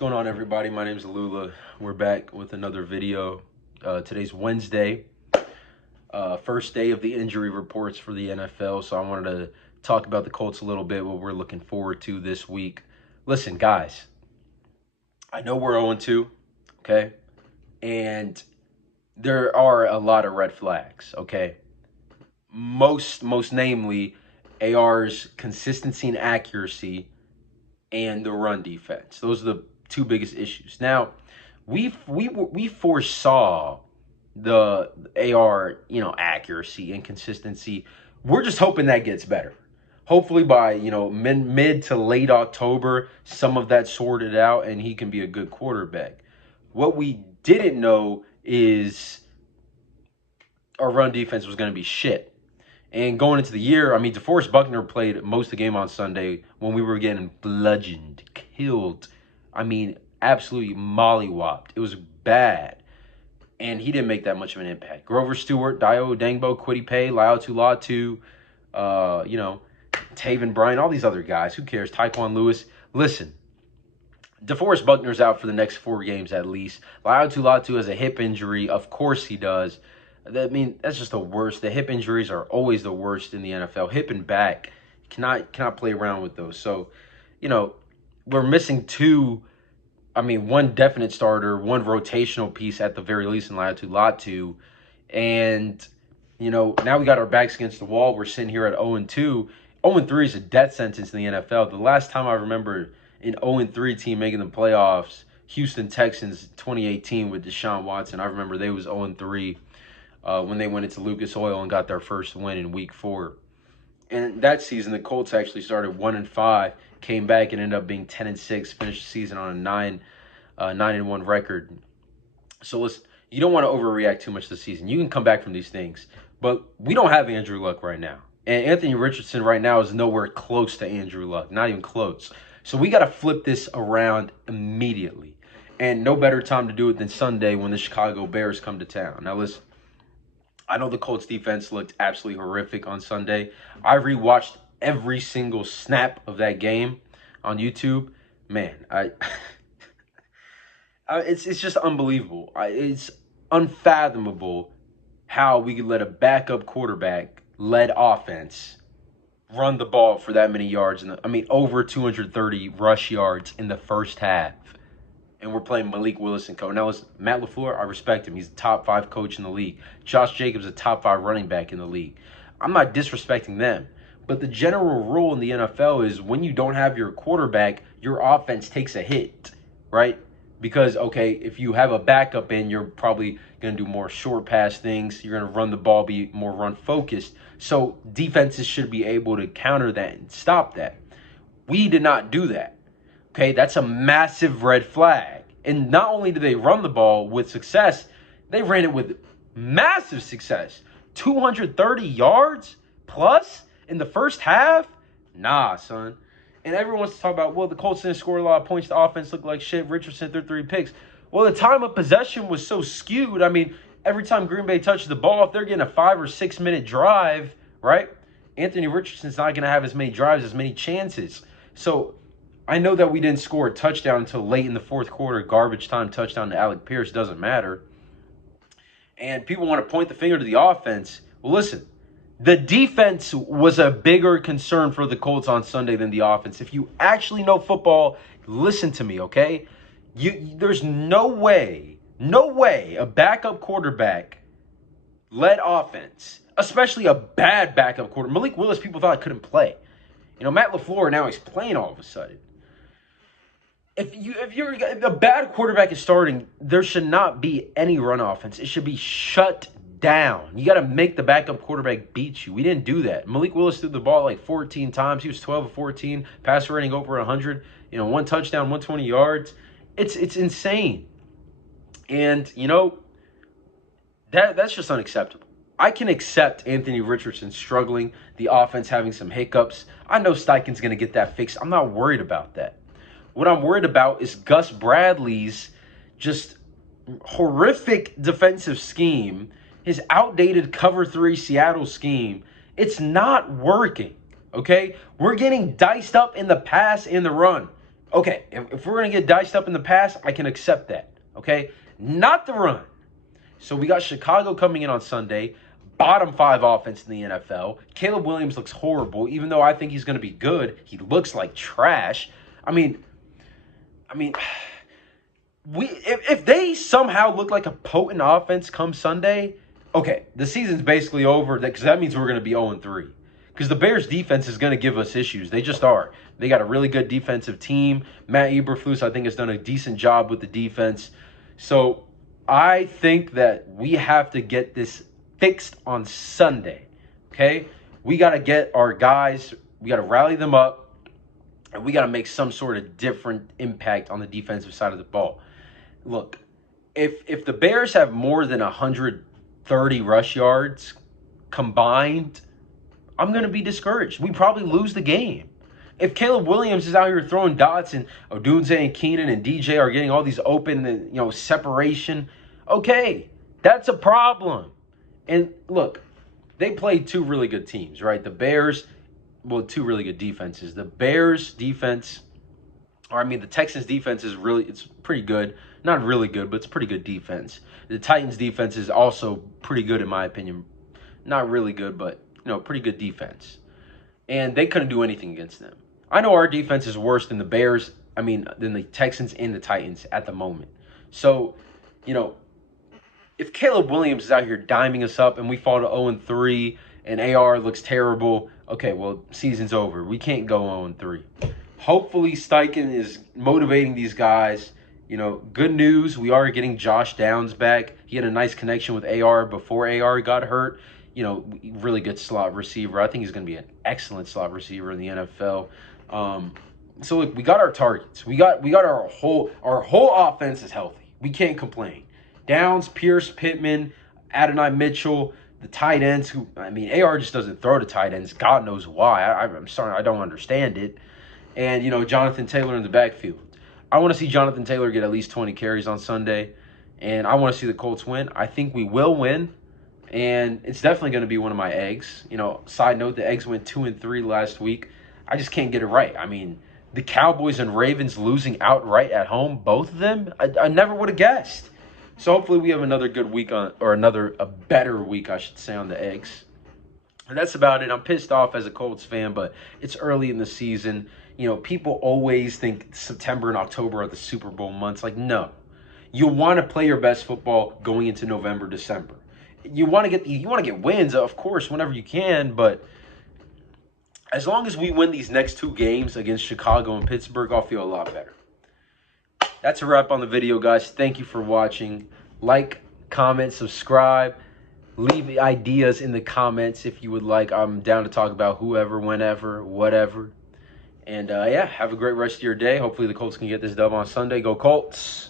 What's going on, everybody? My name is Lula. We're back with another video. Today's Wednesday, first day of the injury reports for the NFL. So I wanted to talk about the Colts a little bit, what we're looking forward to this week. Listen, guys, I know we're 0-2, okay? And there are a lot of red flags, okay? Most namely, AR's consistency and accuracy and the run defense. Those are the two biggest issues. Now, we foresaw the AR, accuracy and consistency. We're just hoping that gets better. Hopefully by, mid to late October, some of that sorted out and he can be a good quarterback. What we didn't know is our run defense was going to be shit. And going into the year, I mean, DeForest Buckner played most of the game on Sunday when we were getting bludgeoned, killed. I mean, absolutely mollywopped. It was bad. And he didn't make that much of an impact. Grover Stewart, Dio Dangbo, Kwity Paye, Laiatu Latu, Taven Bryan, all these other guys. Who cares? Tyquan Lewis. Listen, DeForest Buckner's out for the next 4 games at least. Laiatu Latu has a hip injury. Of course he does. I mean, that's just the worst. The hip injuries are always the worst in the NFL. Hip and back, cannot play around with those. So, we're missing one definite starter, one rotational piece at the very least in Laiatu Latu. And, now we got our backs against the wall. We're sitting here at 0-2. 0-3 is a death sentence in the NFL. The last time I remember an 0-3 team making the playoffs, Houston Texans 2018 with Deshaun Watson. I remember they was 0-3. When they went into Lucas Oil and got their first win in Week 4. And that season, the Colts actually started 1-5, came back and ended up being 10-6, finished the season on a 9-1 record. So listen, you don't want to overreact too much this season. You can come back from these things, but we don't have Andrew Luck right now. And Anthony Richardson right now is nowhere close to Andrew Luck, not even close. So we got to flip this around immediately. And no better time to do it than Sunday when the Chicago Bears come to town. Now listen, I know the Colts defense looked absolutely horrific on Sunday. I rewatched every single snap of that game on YouTube. Man, it's just unbelievable. It's unfathomable how we could let a backup quarterback-led offense run the ball for that many yards. Over 230 rush yards in the first half. And we're playing Malik Willis and co. Now, listen, Matt LaFleur, I respect him. He's a top 5 coach in the league. Josh Jacobs, a top 5 running back in the league. I'm not disrespecting them. But the general rule in the NFL is when you don't have your quarterback, your offense takes a hit, right? Because, okay, if you have a backup in, you're probably going to do more short pass things. You're going to run the ball, be more run-focused. So defenses should be able to counter that and stop that. We did not do that. Okay, that's a massive red flag. And not only did they run the ball with success, they ran it with massive success. 230 yards plus in the first half? Nah, son. And everyone wants to talk about, well, the Colts didn't score a lot of points. The offense looked like shit. Richardson threw 3 picks. Well, the time of possession was so skewed. Every time Green Bay touches the ball, if they're getting a 5 or 6 minute drive, right? Anthony Richardson's not going to have as many drives, as many chances. So I know that we didn't score a touchdown until late in the fourth quarter. Garbage time touchdown to Alec Pierce doesn't matter. And people want to point the finger to the offense. Well, listen, the defense was a bigger concern for the Colts on Sunday than the offense. If you actually know football, listen to me, okay? There's no way a backup quarterback led offense, especially a bad backup quarterback. Malik Willis, people thought couldn't play. Matt LaFleur, now he's playing all of a sudden. If a bad quarterback is starting, there should not be any run offense. It should be shut down. You got to make the backup quarterback beat you. We didn't do that. Malik Willis threw the ball like 14 times. He was 12 of 14, passer rating over 100. 1 touchdown, 120 yards. It's insane. And that's just unacceptable. I can accept Anthony Richardson struggling, the offense having some hiccups. I know Steichen's going to get that fixed. I'm not worried about that. What I'm worried about is Gus Bradley's just horrific defensive scheme, his outdated cover 3 Seattle scheme. It's not working, okay? We're getting diced up in the pass and the run. Okay, if we're going to get diced up in the pass, I can accept that. Okay? Not the run. So we got Chicago coming in on Sunday. Bottom 5 offense in the NFL. Caleb Williams looks horrible. Even though I think he's going to be good, he looks like trash. I mean, if they somehow look like a potent offense come Sunday, okay, the season's basically over because that means we're going to be 0-3. Because the Bears' defense is going to give us issues. They just are. They got a really good defensive team. Matt Eberflus, I think, has done a decent job with the defense. So I think that we have to get this fixed on Sunday, okay? We got to get our guys, we got to rally them up, and we got to make some sort of different impact on the defensive side of the ball. Look, if the Bears have more than 130 rush yards combined, I'm going to be discouraged. We probably lose the game. If Caleb Williams is out here throwing dots and Odunze and Keenan and DJ are getting all these open, separation, okay, that's a problem. And look, they played 2 really good teams, right? The Bears, 2 really good defenses. The Bears defense, the Texans defense it's pretty good. Not really good, but it's pretty good defense. The Titans defense is also pretty good in my opinion. Not really good, but pretty good defense. And they couldn't do anything against them. I know our defense is worse than the Bears, than the Texans and the Titans at the moment. So, if Caleb Williams is out here diming us up and we fall to 0-3 and AR looks terrible, okay, well, season's over. We can't go 0-3. Hopefully Steichen is motivating these guys. Good news, we are getting Josh Downs back. He had a nice connection with AR before AR got hurt. Really good slot receiver. I think he's going to be an excellent slot receiver in the NFL. So look, we got our targets. We got our whole offense is healthy. We can't complain. Downs, Pierce, Pittman, Adonai Mitchell, the tight ends AR just doesn't throw to tight ends. God knows why. I'm sorry, I don't understand it. And Jonathan Taylor in the backfield. I want to see Jonathan Taylor get at least 20 carries on Sunday, and I want to see the Colts win. I think we will win. And it's definitely going to be one of my eggs. Side note, the eggs went 2-3 last week. I just can't get it right. The Cowboys and Ravens losing outright at home, both of them, I never would have guessed. So hopefully we have another good week a better week, I should say, on the eggs. And that's about it. I'm pissed off as a Colts fan, but it's early in the season. People always think September and October are the Super Bowl months. No. You want to play your best football going into November, December. You want to get wins, of course, whenever you can, but as long as we win these next 2 games against Chicago and Pittsburgh, I'll feel a lot better. That's a wrap on the video, guys. Thank you for watching. Like, comment, subscribe. Leave ideas in the comments if you would like. I'm down to talk about whoever, whenever, whatever. And, have a great rest of your day. Hopefully the Colts can get this dub on Sunday. Go Colts!